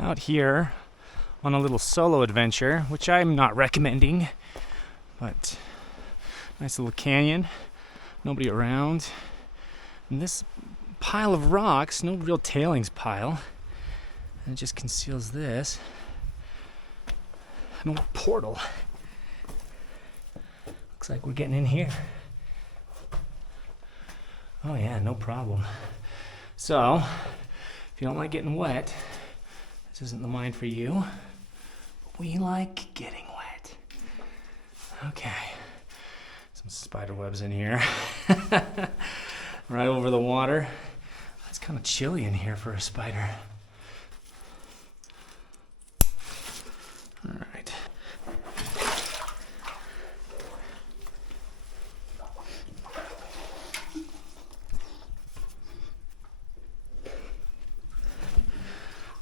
out here on a little solo adventure, which I'm not recommending, but nice little canyon, nobody around. And this pile of rocks, no real tailings pile, and it just conceals this. An old portal. Looks like we're getting in here. Oh yeah, no problem. So, if you don't like getting wet, this isn't the mine for you. But we like getting wet. Okay, some spider webs in here. Right over the water. It's kind of chilly in here for a spider. All right.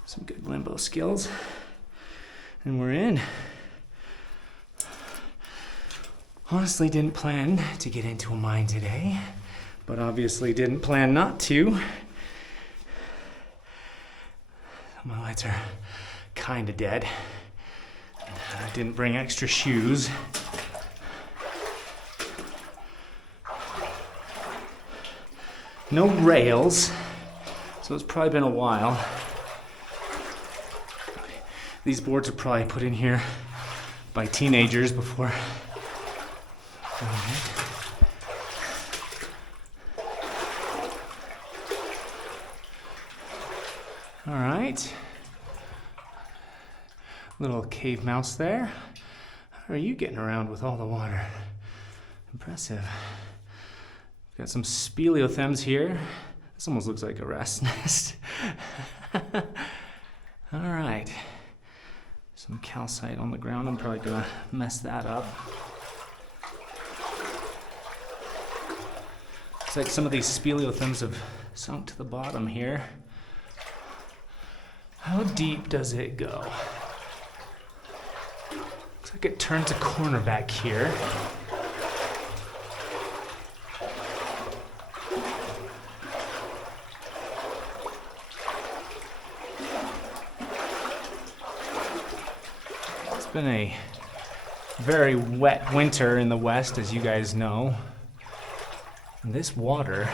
Some good limbo skills. And we're in. Honestly, didn't plan to get into a mine today, but obviously didn't plan not to. My lights are kind of dead. I didn't bring extra shoes. No rails, so it's probably been a while. These boards are probably put in here by teenagers before. All right. Little cave mouse there. How are you getting around with all the water? Impressive. Got some speleothems here. This almost looks like a rat's nest. All right. Some calcite on the ground. I'm probably gonna mess that up. Looks like some of these speleothems have sunk to the bottom here. How deep does it go? Looks like it turns a corner back here. It's been a very wet winter in the West, as you guys know. And this water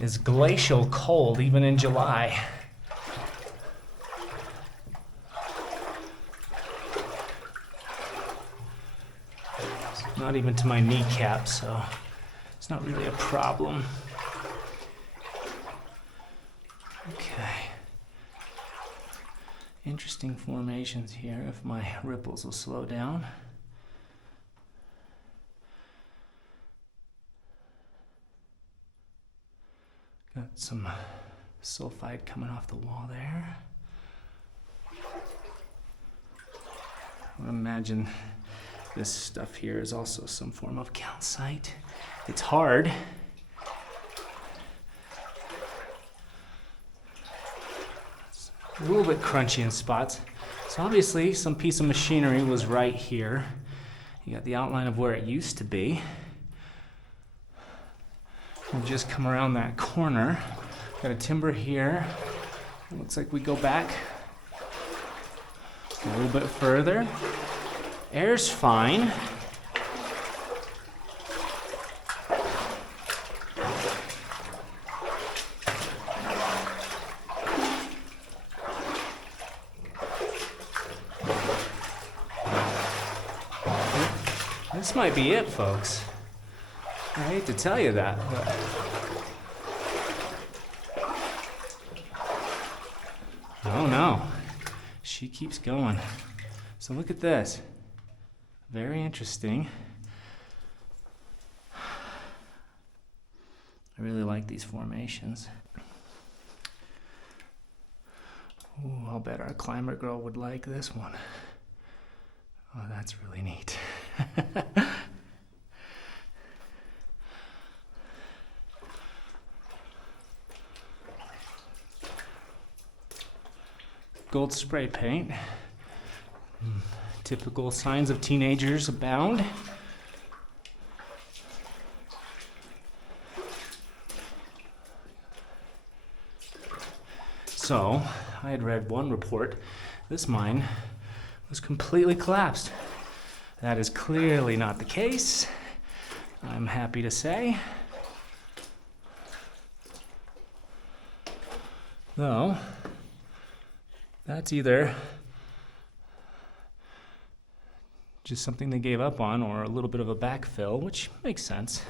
is glacial cold even in July. Not even to my kneecap, so it's not really a problem. Okay. Interesting formations here, if my ripples will slow down. Got some sulfide coming off the wall there. I would imagine this stuff here is also some form of calcite. It's hard. It's a little bit crunchy in spots. So obviously some piece of machinery was right here. You got the outline of where it used to be. We'll just come around that corner. Got a timber here. It looks like we go back a little bit further. Air's fine. This might be it, folks. I hate to tell you that, but oh no, she keeps going. So look at this. Very interesting. I really like these formations. Ooh, I'll bet our climber girl would like this one. Oh, that's really neat. Gold spray paint. Typical signs of teenagers abound. So, I had read one report. This mine was completely collapsed. That is clearly not the case, I'm happy to say. Though, that's either just something they gave up on or a little bit of a backfill, which makes sense.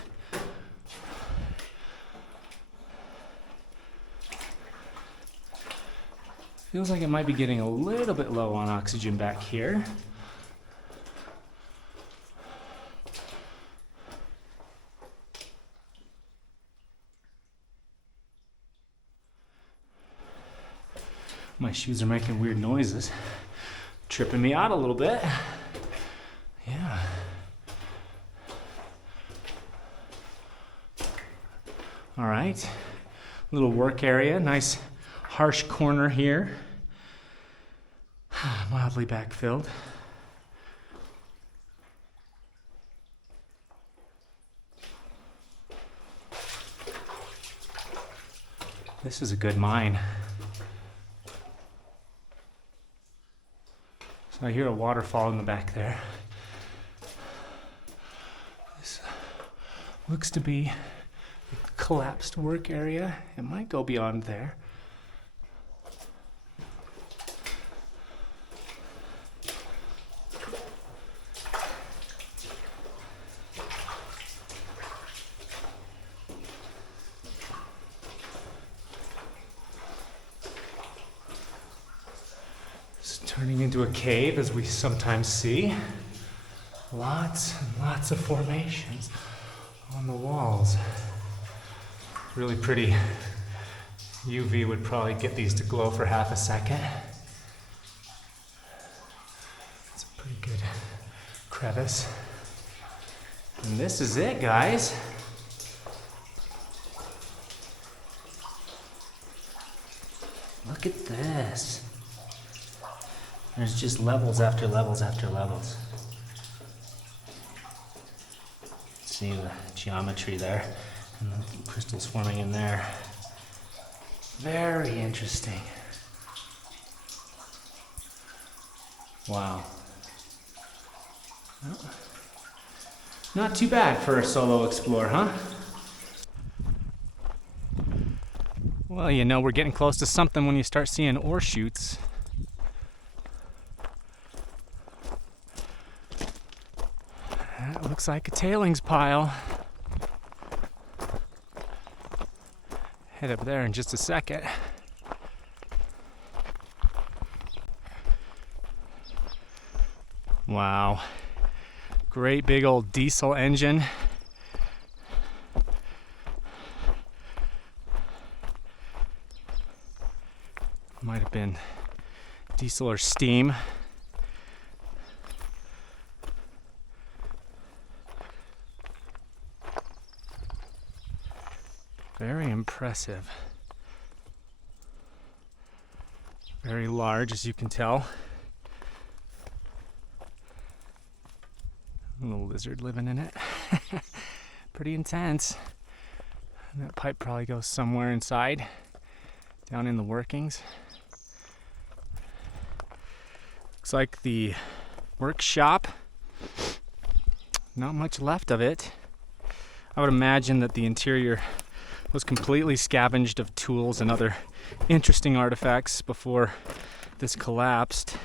Feels like it might be getting a little bit low on oxygen back here. My shoes are making weird noises, tripping me out a little bit. Yeah. All right, little work area, nice harsh corner here. Mildly backfilled. This is a good mine. So I hear a waterfall in the back there. This looks to be a collapsed work area. It might go beyond there. Turning into a cave, as we sometimes see. Lots and lots of formations on the walls. Really pretty. UV would probably get these to glow for half a second. It's a pretty good crevice. And this is it, guys. Look at this. There's just levels after levels after levels. See the geometry there and the crystals forming in there. Very interesting. Wow. Well, not too bad for a solo explorer, huh? Well, you know, we're getting close to something when you start seeing ore chutes. That looks like a tailings pile. Head up there in just a second. Wow. Great big old diesel engine. Might have been diesel or steam. Very impressive. Very large, as you can tell. A little lizard living in it. Pretty intense. And that pipe probably goes somewhere inside, down in the workings. Looks like the workshop. Not much left of it. I would imagine that the interior was completely scavenged of tools and other interesting artifacts before this collapsed.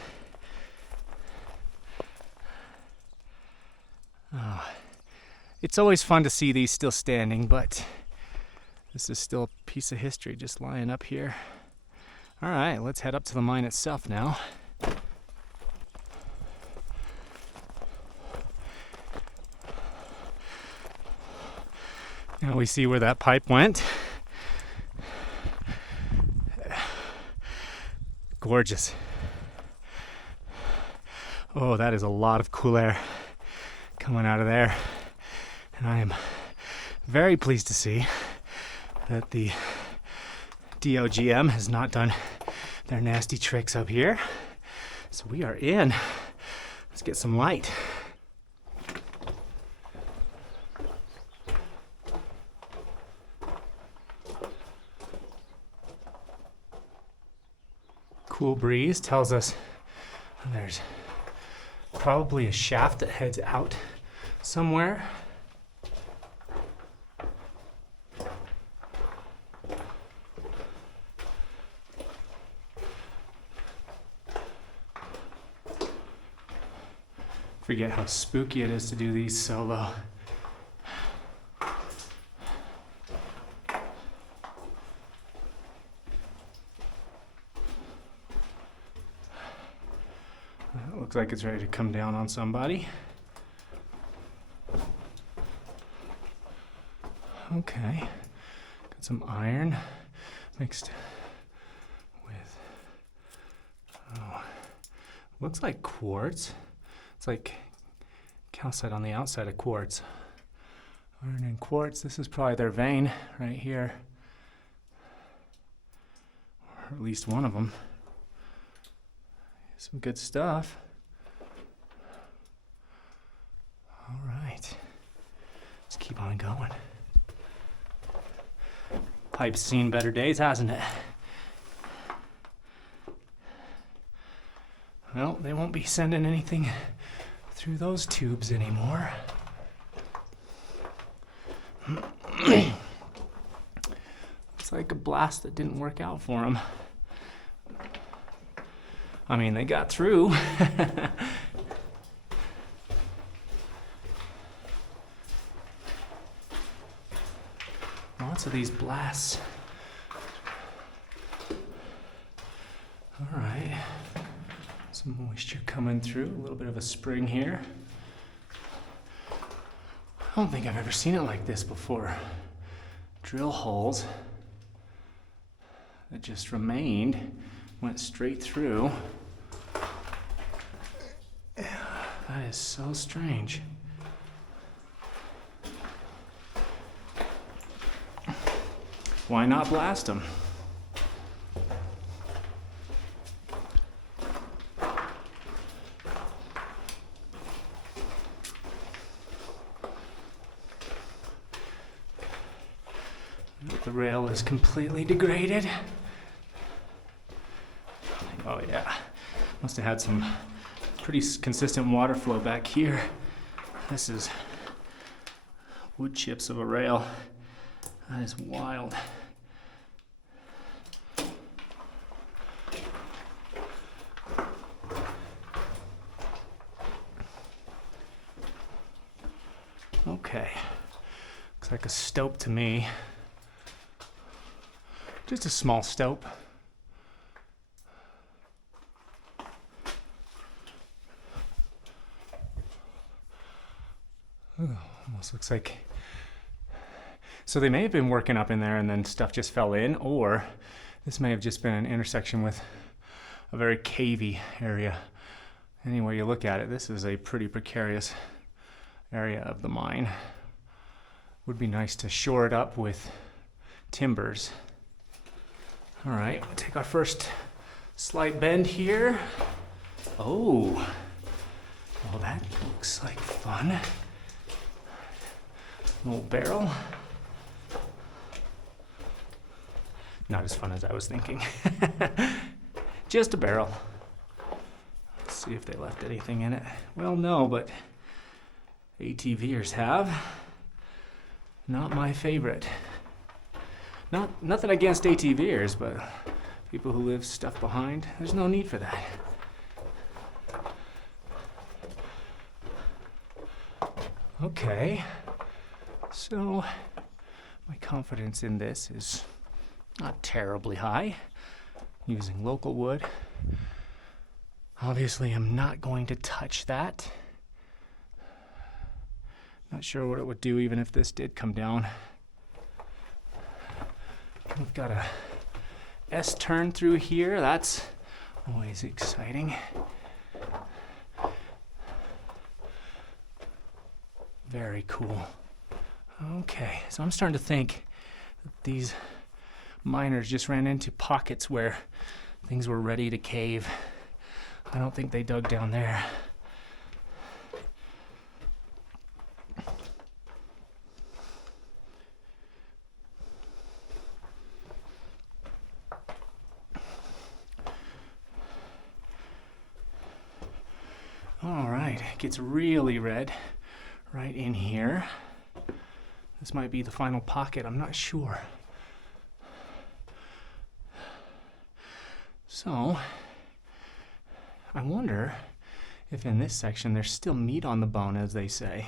It's always fun to see these still standing, but this is still a piece of history just lying up here. All right, let's head up to the mine itself now. Now we see where that pipe went. Gorgeous. Oh, that is a lot of cool air coming out of there. And I am very pleased to see that the DOGM has not done their nasty tricks up here. So we are in. Let's get some light. cool breeze tells us there's probably a shaft that heads out somewhere. Forget how spooky it is to do these solo. That looks like it's ready to come down on somebody. Okay, got some iron mixed with, looks like quartz. It's like calcite on the outside of quartz. Iron and quartz, this is probably their vein right here. Or at least one of them. Some good stuff. All right, let's keep on going. Pipe's seen better days, hasn't it? Well, they won't be sending anything through those tubes anymore. Looks like a blast that didn't work out for them. I mean, they got through. Lots of these blasts. All right. Some moisture coming through, a little bit of a spring here. I don't think I've ever seen it like this before. Drill holes that just remained, went straight through. That is so strange. Why not blast them? The rail is completely degraded. Oh yeah, must have had some pretty consistent water flow back here. This is wood chips of a rail. That is wild. Okay, looks like a stope to me. Just a small stope. Almost looks like, so they may have been working up in there and then stuff just fell in, or this may have just been an intersection with a very cavey area. Any way you look at it, this is a pretty precarious area of the mine. Would be nice to shore it up with timbers. All right, we'll take our first slight bend here. Oh, well, that looks like fun. An old barrel. Not as fun as I was thinking. Just a barrel. Let's see if they left anything in it. Well, no, but ATVers have. Not my favorite. Nothing against ATVers, but people who leave stuff behind, there's no need for that. Okay, so my confidence in this is not terribly high. Using local wood. Obviously, I'm not going to touch that. Not sure what it would do even if this did come down. We've got a S-turn through here. That's always exciting. Very cool. Okay, so I'm starting to think that these miners just ran into pockets where things were ready to cave. I don't think they dug down there. All right, it gets really red right in here. This might be the final pocket, I'm not sure. So, I wonder if in this section there's still meat on the bone, as they say.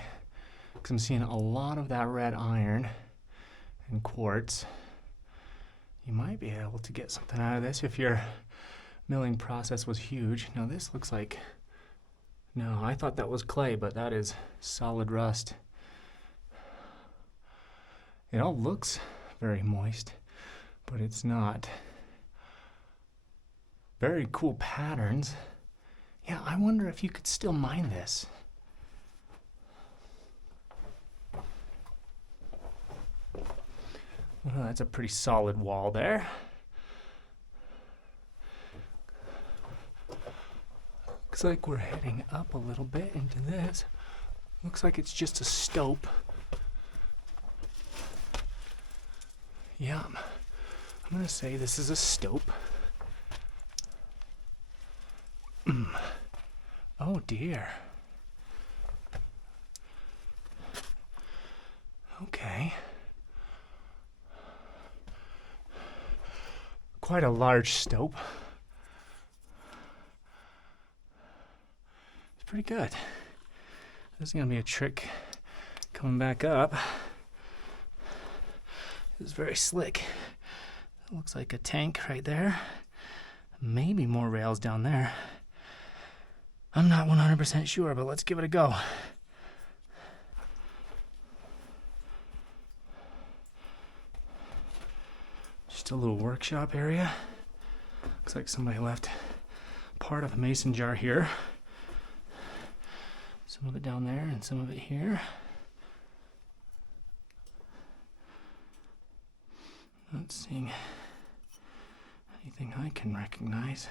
Because I'm seeing a lot of that red iron and quartz. You might be able to get something out of this if your milling process was huge. Now this looks like, no, I thought that was clay, but that is solid rust. It all looks very moist, but it's not. Very cool patterns. Yeah, I wonder if you could still mine this. Well, that's a pretty solid wall there. Looks like we're heading up a little bit into this. Looks like it's just a stope. Yeah, I'm gonna say this is a stope. Oh dear. Okay. Quite a large stope. It's pretty good. This is gonna be a trick coming back up. This is very slick. It looks like a tank right there. Maybe more rails down there. I'm not 100% sure, but let's give it a go. Just a little workshop area. Looks like somebody left part of a mason jar here. Some of it down there and some of it here. Not seeing anything I can recognize.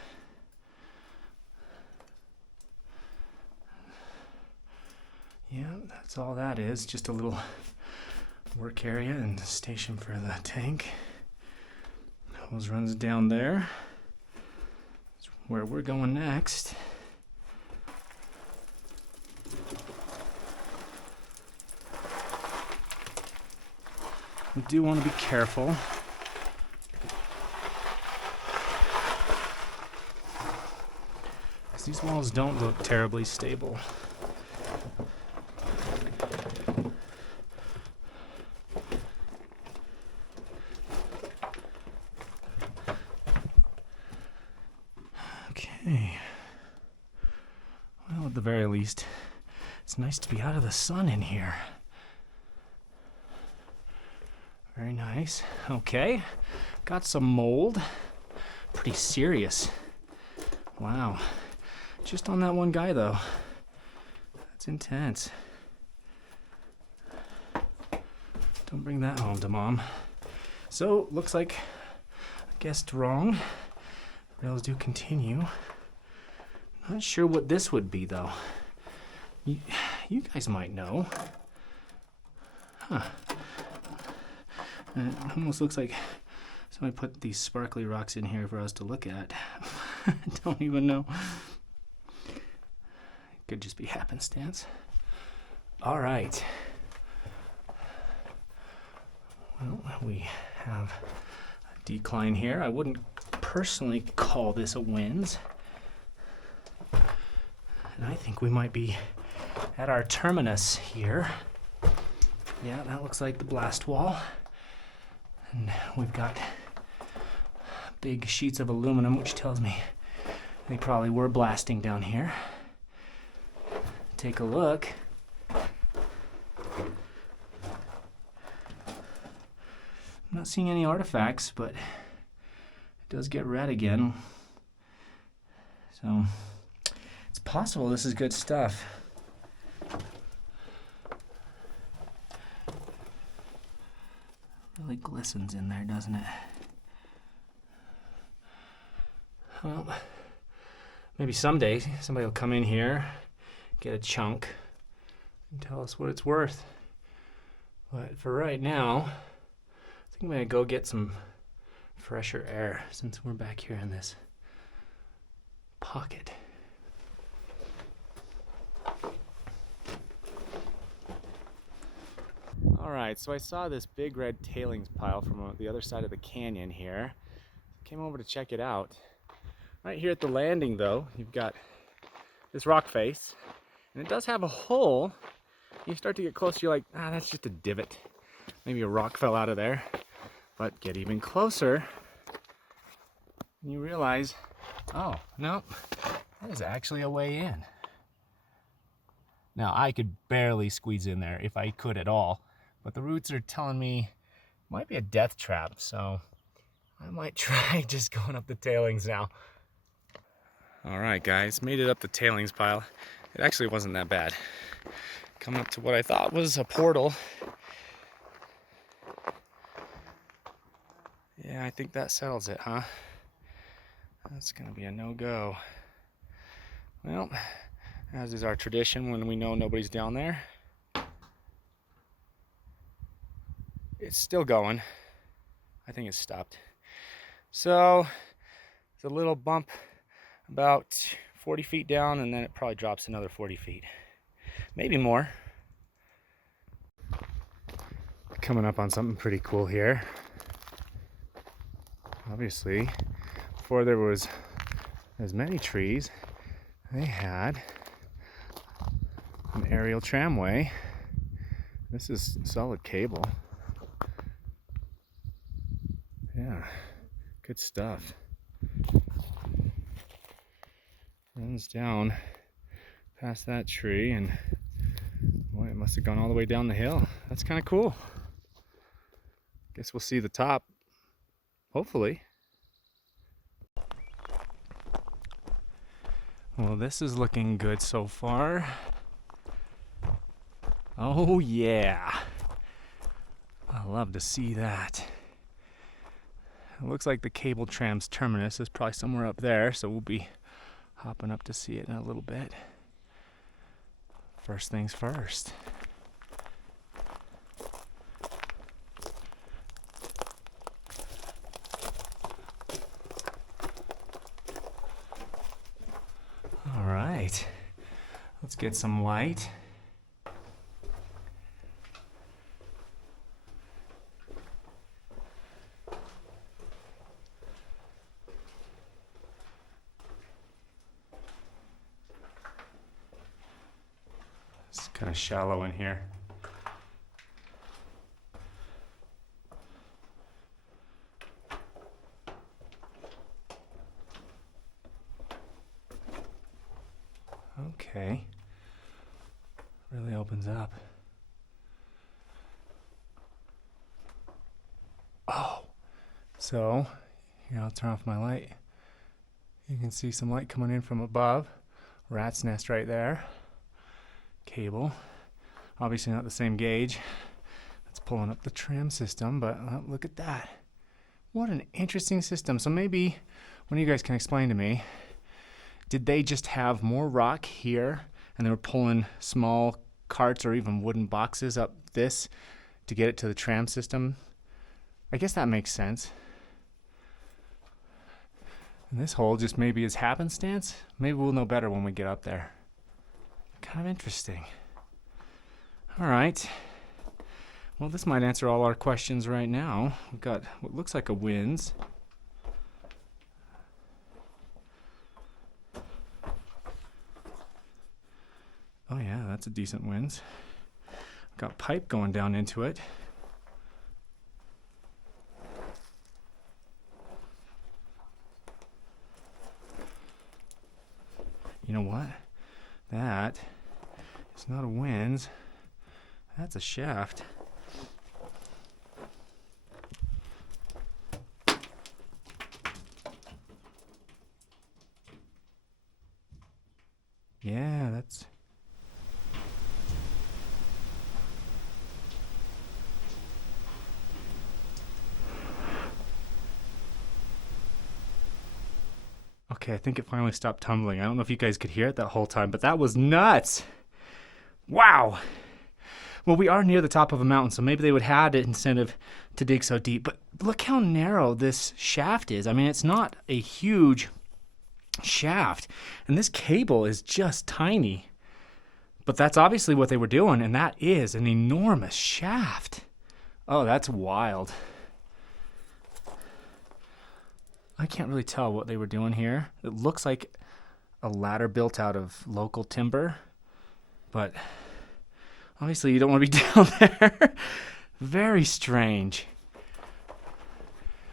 Yeah, that's all that is. Just a little work area and station for the tank. Hose runs down there. That's where we're going next. We do want to be careful. These walls don't look terribly stable. Okay. Well, at the very least, it's nice to be out of the sun in here. Very nice. Okay. Got some mold. Pretty serious. Wow. Just on that one guy, though. That's intense. Don't bring that home to Mom. So, looks like I guessed wrong. Rails do continue. Not sure what this would be, though. You guys might know. Huh. It almost looks like somebody put these sparkly rocks in here for us to look at. I don't even know. Could just be happenstance. All right. Well, we have a decline here. I wouldn't personally call this a winze. And I think we might be at our terminus here. Yeah, that looks like the blast wall. And we've got big sheets of aluminum, which tells me they probably were blasting down here. Take a look. I'm not seeing any artifacts, but it does get red again. So it's possible this is good stuff. Really glistens in there, doesn't it? Well, maybe someday somebody will come in here, get a chunk, and tell us what it's worth. But for right now, I think I'm gonna go get some fresher air since we're back here in this pocket. Alright, so I saw this big red tailings pile from the other side of the canyon here. Came over to check it out. Right here at the landing though, you've got this rock face, and it does have a hole. You start to get closer, you're like, that's just a divot. Maybe a rock fell out of there. But get even closer, and you realize, oh, no, that is actually a way in. Now, I could barely squeeze in there if I could at all, but the roots are telling me it might be a death trap, so I might try just going up the tailings now. All right, guys, made it up the tailings pile. It actually wasn't that bad. Coming up to what I thought was a portal. Yeah, I think that settles it, huh? That's gonna be a no-go. Well, as is our tradition when we know nobody's down there. It's still going. I think it's stopped. So, it's a little bump about 40 feet down, and then it probably drops another 40 feet. Maybe more. Coming up on something pretty cool here. Obviously, before there was as many trees, they had an aerial tramway. This is solid cable. Yeah, good stuff. Runs down past that tree, and boy, it must have gone all the way down the hill. That's kind of cool. Guess we'll see the top, hopefully. Well, this is looking good so far. Oh yeah, I love to see that. It looks like the cable tram's terminus is probably somewhere up there, so we'll be hopping up to see it in a little bit. First things first. All right, let's get some light. It's kind of shallow in here. Okay, really opens up. Oh, so here, I'll turn off my light. You can see some light coming in from above. Rat's nest right there. Cable, obviously not the same gauge. That's pulling up the tram system, but look at that. What an interesting system. So maybe one of you guys can explain to me, did they just have more rock here and they were pulling small carts or even wooden boxes up this to get it to the tram system? I guess that makes sense. And this hole just maybe is happenstance. Maybe we'll know better when we get up there. Kind of interesting. All right. Well, this might answer all our questions right now. We've got what looks like a winze. Oh yeah, that's a decent winze. Got pipe going down into it. You know what? That is not a winze. That's a shaft. Yeah, that's... Okay, I think it finally stopped tumbling. I don't know if you guys could hear it that whole time, but that was nuts. Wow. Well, we are near the top of a mountain, so maybe they would have an incentive to dig so deep. But look how narrow this shaft is. I mean, it's not a huge shaft. And this cable is just tiny. But that's obviously what they were doing, and that is an enormous shaft. Oh, that's wild. I can't really tell what they were doing here. It looks like a ladder built out of local timber, but obviously you don't want to be down there. Very strange.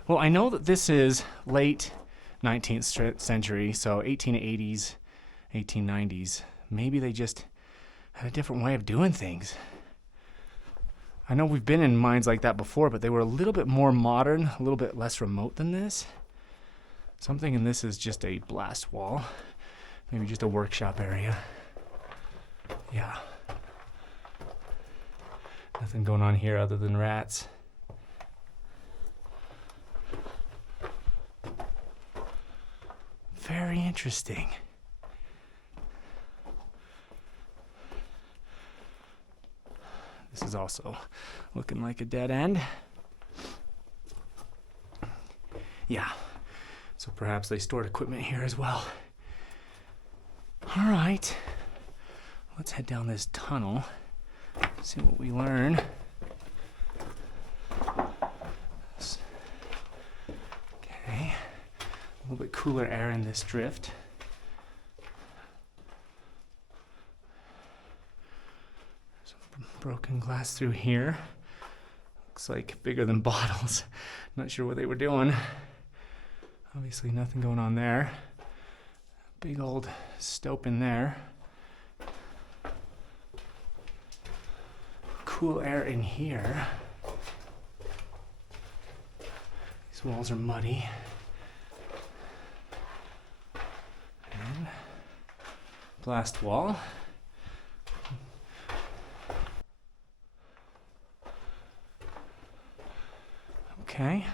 Well, I know that this is late 19th century, so 1880s, 1890s. Maybe they just had a different way of doing things. I know we've been in mines like that before, but they were a little bit more modern, a little bit less remote than this. Something in this is just a blast wall, maybe just a workshop area. Yeah. Nothing going on here other than rats. Very interesting. This is also looking like a dead end. Yeah. So perhaps they stored equipment here as well. All right. Let's head down this tunnel. See what we learn. Okay. A little bit cooler air in this drift. Some broken glass through here. Looks like bigger than bottles. Not sure what they were doing. Obviously nothing going on there. Big old stope in there. Cool air in here. These walls are muddy. And blast wall. Okay.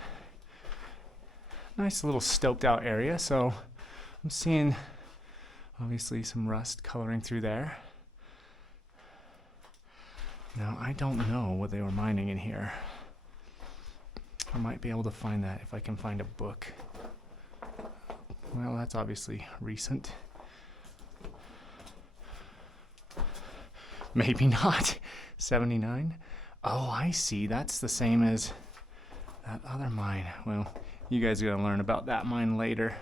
Nice little stoked out area. So I'm seeing obviously some rust coloring through there. Now I don't know what they were mining in here. I might be able to find that if I can find a book. Well, that's obviously recent. Maybe not. 79? Oh, I see. That's the same as that other mine. Well, you guys are going to learn about that mine later.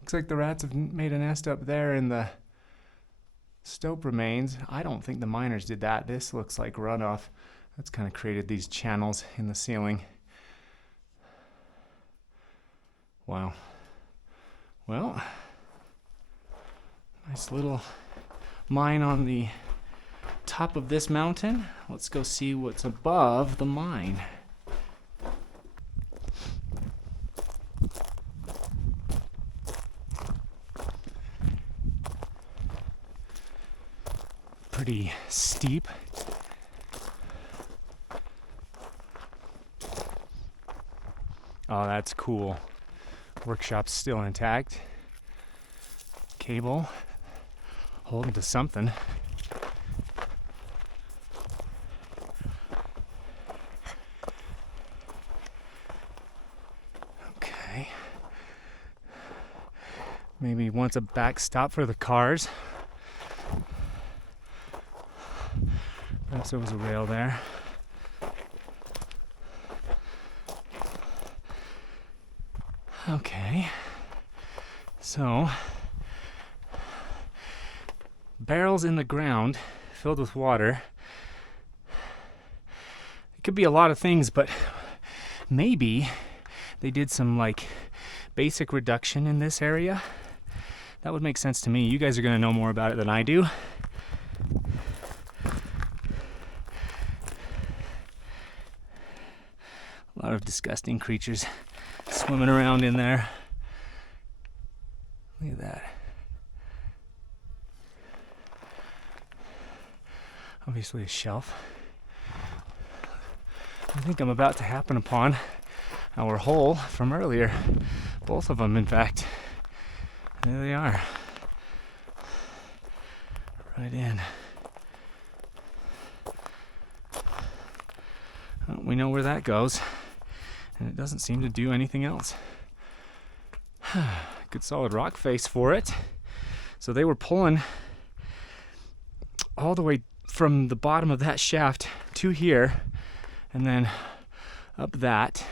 Looks like the rats have made a nest up there in the stope remains. I don't think the miners did that. This looks like runoff. That's kind of created these channels in the ceiling. Wow. Well, nice little mine on the top of this mountain. Let's go see what's above the mine. Pretty steep. Oh, that's cool. Workshop's still intact. Cable holding to something. Okay. Maybe wants a backstop for the cars. Perhaps there was a rail there. Okay. So, barrels in the ground filled with water. It could be a lot of things, but maybe they did some like basic reduction in this area. That would make sense to me. You guys are going to know more about it than I do. A lot of disgusting creatures swimming around in there. Look at that. Obviously a shelf. I think I'm about to happen upon our hole from earlier. Both of them, in fact. There they are. Right in. Well, we know where that goes. And it doesn't seem to do anything else. Good solid rock face for it. So they were pulling all the way from the bottom of that shaft to here, and then up that.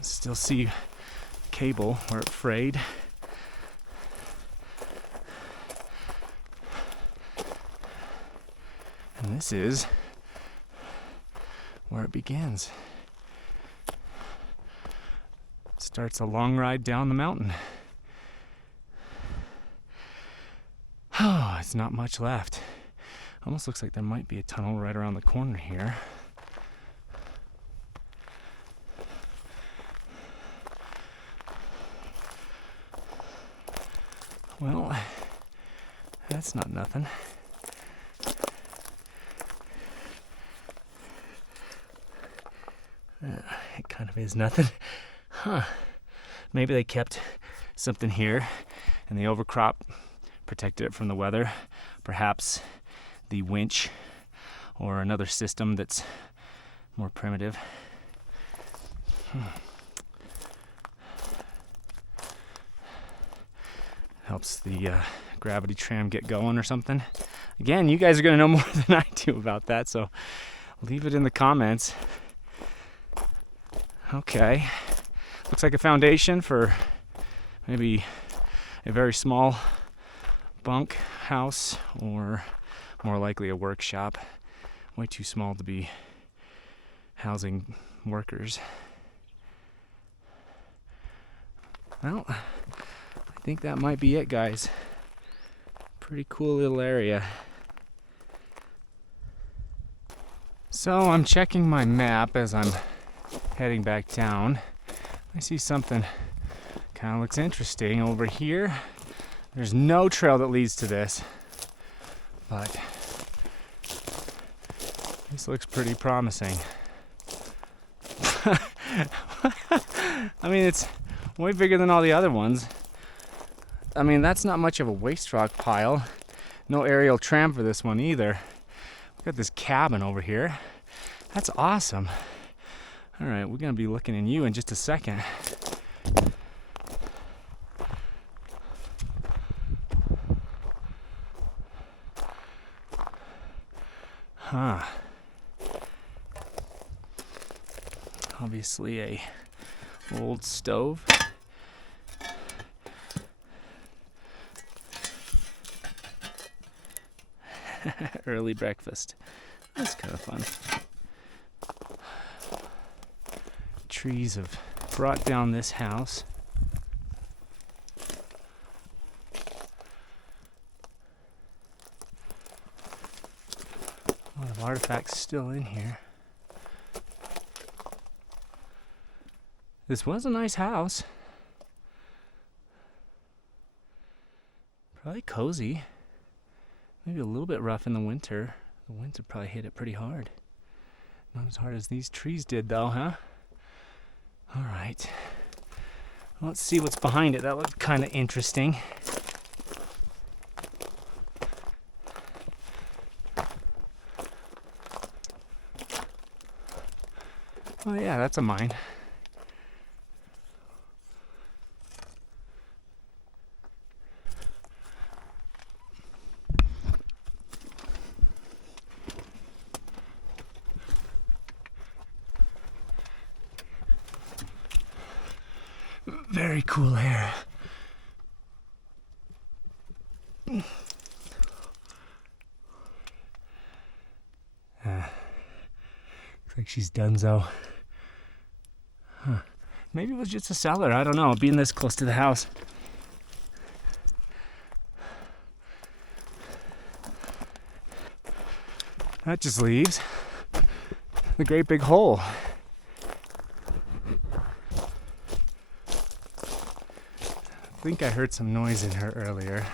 Still see cable where it frayed. And this is where it begins. It starts a long ride down the mountain. Oh, it's not much left. Almost looks like there might be a tunnel right around the corner here. Well, that's not nothing. It kind of is nothing. Huh. Maybe they kept something here and the overcrop protected it from the weather. Perhaps the winch or another system that's more primitive. Helps the gravity tram get going or something. Again, you guys are going to know more than I do about that, so leave it in the comments. Okay, looks like a foundation for maybe a very small bunk house, or more likely a workshop. Way too small to be housing workers. Well, I think that might be it, guys. Pretty cool little area. So I'm checking my map as I'm heading back down. I see something kind of looks interesting over here. There's no trail that leads to this, but this looks pretty promising. I mean, it's way bigger than all the other ones. I mean, that's not much of a waste rock pile. No aerial tram for this one either. We've got this cabin over here. That's awesome. All right, we're gonna be looking in you in just a second. Huh. Obviously a old stove. Early breakfast. That's kind of fun. Trees have brought down this house. A lot of artifacts still in here. This was a nice house. Probably cozy. Maybe a little bit rough in the winter. The winds would probably hit it pretty hard. Not as hard as these trees did though, huh? All right. Let's see what's behind it. That looked kind of interesting. Oh yeah, that's a mine. Very cool hair. Looks like she's donezo. Huh. Maybe it was just a cellar. I don't know. Being this close to the house. That just leaves the great big hole. I think I heard some noise in her earlier.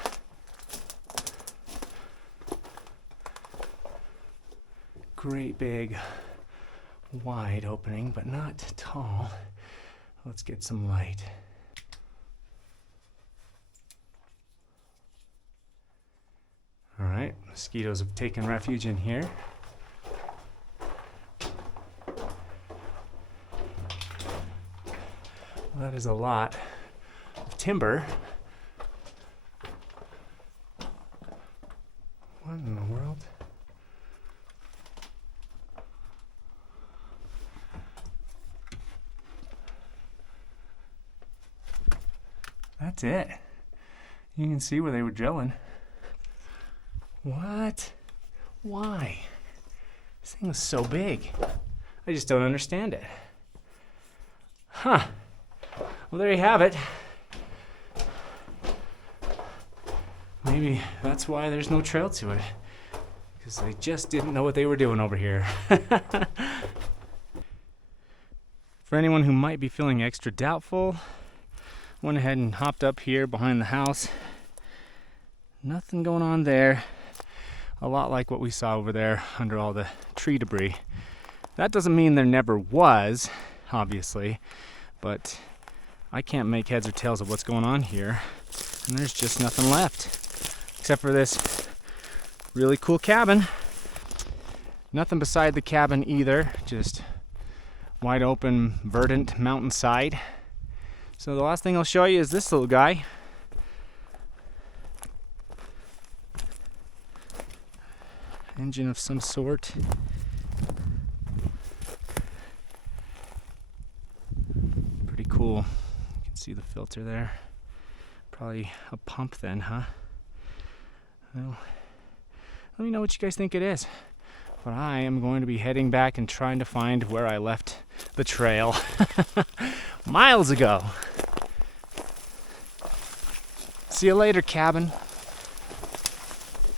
Great big wide opening, but not tall. Let's get some light. All right, mosquitoes have taken refuge in here. Well, that is a lot of timber. That's it. You can see where they were drilling. What? Why? This thing was so big. I just don't understand it. Huh. Well, there you have it. Maybe that's why there's no trail to it. Because they just didn't know what they were doing over here. For anyone who might be feeling extra doubtful, went ahead and hopped up here behind the house. Nothing going on there. A lot like what we saw over there under all the tree debris. That doesn't mean there never was, obviously, but I can't make heads or tails of what's going on here. And there's just nothing left, except for this really cool cabin. Nothing beside the cabin either, just wide open, verdant mountainside. So the last thing I'll show you is this little guy. Engine of some sort. Pretty cool. You can see the filter there. Probably a pump then, huh? Well, let me know what you guys think it is. But I am going to be heading back and trying to find where I left the trail miles ago. See you later, cabin.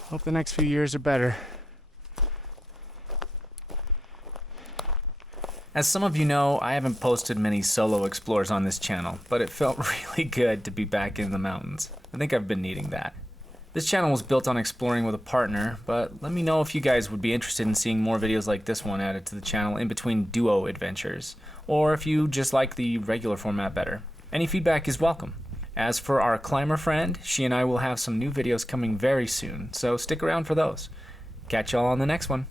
Hope the next few years are better. As some of you know, I haven't posted many solo explores on this channel, but it felt really good to be back in the mountains. I think I've been needing that. This channel was built on exploring with a partner, but let me know if you guys would be interested in seeing more videos like this one added to the channel in between duo adventures, or if you just like the regular format better. Any feedback is welcome. As for our climber friend, she and I will have some new videos coming very soon, so stick around for those. Catch y'all on the next one.